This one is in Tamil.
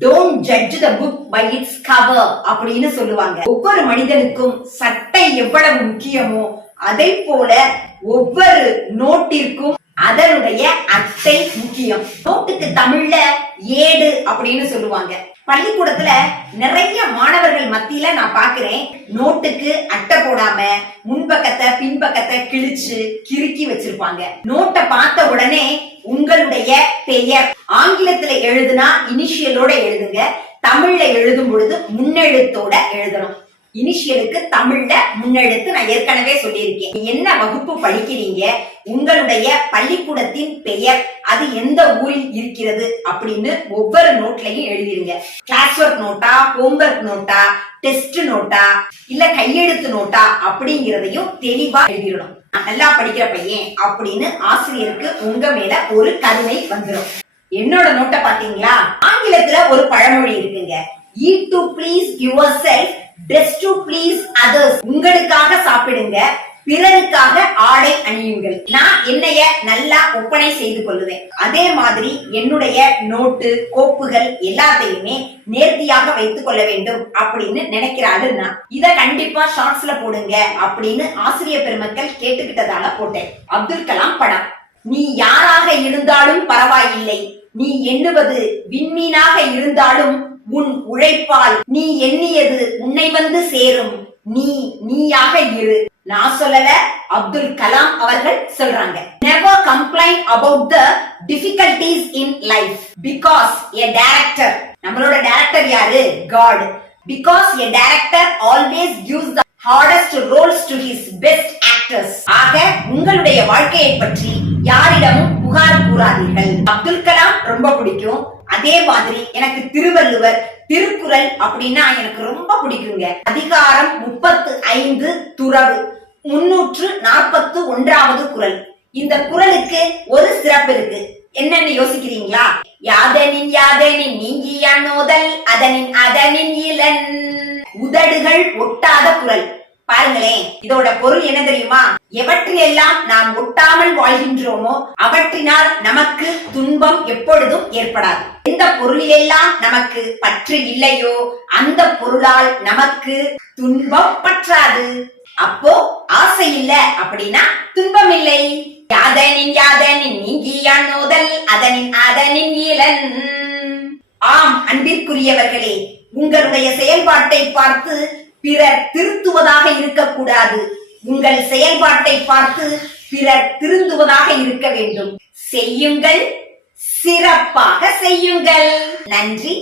Don't judge the book by its cover அப்படின்னு சொல்லுவாங்க. ஒவ்வொரு மனிதனுக்கும் சட்டை எவ்வளவு முக்கியமோ அதை போல ஒவ்வொரு நோட்டிற்கும் அதனுடைய அட்டை முக்கியம். நோட்டுக்கு தமிழ்ல ஏடு அப்படின்னு சொல்லுவாங்க. பள்ளிக்கூடத்துல நிறைய மாணவர்கள் மத்தியில நான் பாக்குறேன், நோட்டுக்கு அட்டை போடாம முன்பக்கத்தை பின்பக்கத்தை கிழிச்சு கிறுக்கி வச்சிருப்பாங்க. நோட்டை பார்த்த உடனே உங்களுடைய பெயர் ஆங்கிலத்துல எழுதுனா இனிஷியலோட எழுதுங்க, தமிழ்ல எழுதும் பொழுது முன்னெழுத்தோட எழுதணும். இனிஷியலுக்கு தமிழ்ல முன்னெழுத்து நான் ஏற்கனவே சொல்லியிருக்கேன். என்ன வகுப்பு படிக்கிறீங்க, உங்களுடைய பள்ளிக்கூடத்தின் பெயர், அது எந்த ஊரில் இருக்கிறது அப்படின்னு ஒவ்வொரு நோட்லயும் எழுதிருங்க. கிளாஸ் ஒர்க் நோட்டா, ஹோம்ஒர்க் நோட்டா, டெஸ்ட் நோட்டா, இல்ல கையெழுத்து நோட்டா அப்படிங்கறதையும் தெளிவா எழுதிடணும். நல்லா படிக்கிற பையன் அப்படின்னு ஆசிரியருக்கு உங்க மேல ஒரு கருணை வந்துடும். என்னோட நோட்டை பாத்தீங்களா, ஆங்கிலத்துல ஒரு பழமொழி இருக்குங்க, eat to please yourself, dress to please others. உங்களுக்காக சாப்பிடுங்க, பிறருக்காக ஆடை அணியுங்கள். நான் என்னைய நல்லா ஒப்பனை செய்து கொள்ளுவேன். அதே மாதிரி என்னுடைய நோட்டு கோப்புகள் எல்லாத்தையுமே நேர்த்தியாக வைத்துக் கொள்ள வேண்டும் அப்படின்னு நினைக்கிறாரு. நான் இத கண்டிப்பா ஷார்ட்ஸ்ல போடுங்க அப்படின்னு ஆசிரியர் பெருமக்கள் கேட்டுக்கிட்டதால போட்டேன். அப்துல் கலாம் படம். நீ யாராக இருந்தாலும் பரவாயில்லை, நீ எண்ணுவது விண்மீனாக இருந்தாலும் உன் உழைப்பால் நீ எண்ணியது உன்னை வந்து சேரும், நீ நீயாக இரு. நான் சொல்லல, அப்துல் கலாம் அவர்கள் சொல்றாங்க. Never complain about the difficulties in life because a director, நம்மளோட டைரக்டர் யாரு? God. Because a director always gives the hardest roles to his best actors. ஆக உங்களுடைய வாழ்க்கையை பற்றி யாரிடமும் புகார் கூறாதீர்கள். அப்துல் கலாம் ரொம்ப பிடிக்கும். அதே மாதிரி எனக்கு திருவள்ளுவர், திருக்குறள் அப்படின்னா எனக்கு ரொம்ப பிடிக்குங்க. அதிகாரம் 35 துறவு 341வது குறள். இந்த குறளுக்கு ஒரு சிறப்பு இருக்கு. என்னன்னு யோசிக்கிறீங்களா? யாதனின் யாதனின் நீங்கியான் நோதல் அதனின் அதனின் இளன். உதடுகள் ஒட்டாத குறள். பாருங்களேன், இதோட பொருள் என்ன தெரியுமா? எவற்றையெல்லாம் நாம் ஒட்டாமல் வாழ்கின்றோமோ அவற்றினால் நமக்கு துன்பம் எப்பொழுதும் ஏற்படாது. எந்த பொருளிலெல்லாம் நமக்கு பற்று இல்லையோ அந்த பொருளால் நமக்கு துன்பம் பற்றாது. அப்போ ஆசை இல்ல அப்படின்னா துன்பம் இல்லை. யாதனின் யாதனின் நீங்கியான் நோதல் அதனின் அதனின் இளன். ஆம் அன்பிற்குரியவர்களே, உங்களுடைய செயல்பாட்டை பார்த்து பிறர் திருத்துவதாக இருக்கக்கூடாது. உங்கள் செயல்பாட்டை பார்த்து பிறர் திருந்துவதாக இருக்க வேண்டும். செய்யுங்கள், சிறப்பாக செய்யுங்கள். நன்றி.